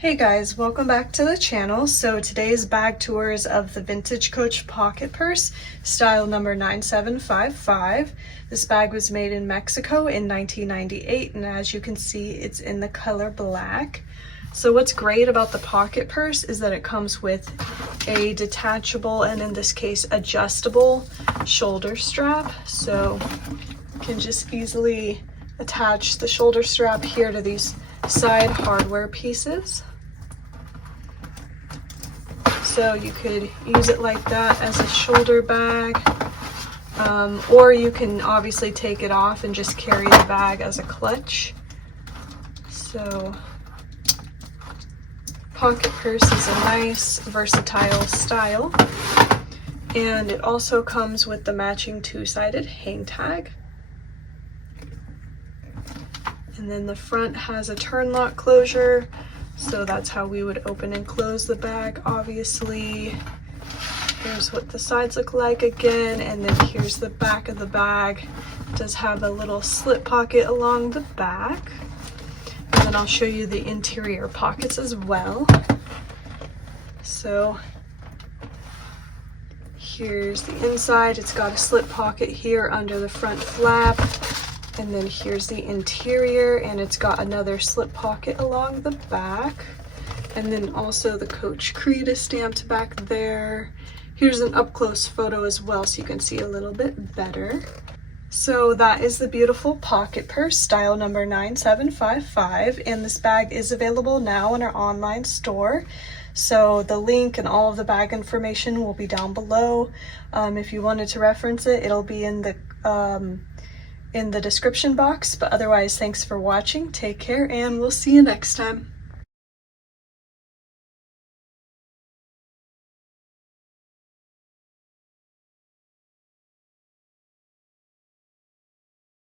Hey guys, welcome back to the channel. So today's bag tour is of the Vintage Coach pocket purse, style number 9755. This bag was made in Mexico in 1998, and as you can see, it's in the color black. So what's great about the pocket purse is that it comes with a detachable, and in this case, adjustable shoulder strap. So you can just easily attach the shoulder strap here to these side hardware pieces. So you could use it like that as a shoulder bag, or you can obviously take it off and just carry the bag as a clutch. So pocket purse is a nice versatile style, and it also comes with the matching two-sided hang tag. And then the front has a turn lock closure, so that's how we would open and close the bag, obviously. Here's what the sides look like again, and then here's the back of the bag. It does have a little slip pocket along the back. And then I'll show you the interior pockets as well. So here's the inside. It's got a slip pocket here under the front flap. And then here's the interior, and it's got another slip pocket along the back. And then also the Coach Creed is stamped back there. Here's an up-close photo as well, so you can see a little bit better. So that is the beautiful pocket purse, style number 9755, and this bag is available now in our online store. So the link and all of the bag information will be down below. If you wanted to reference it, it'll be in the description box. But otherwise, thanks for watching, take care, and we'll see you next time.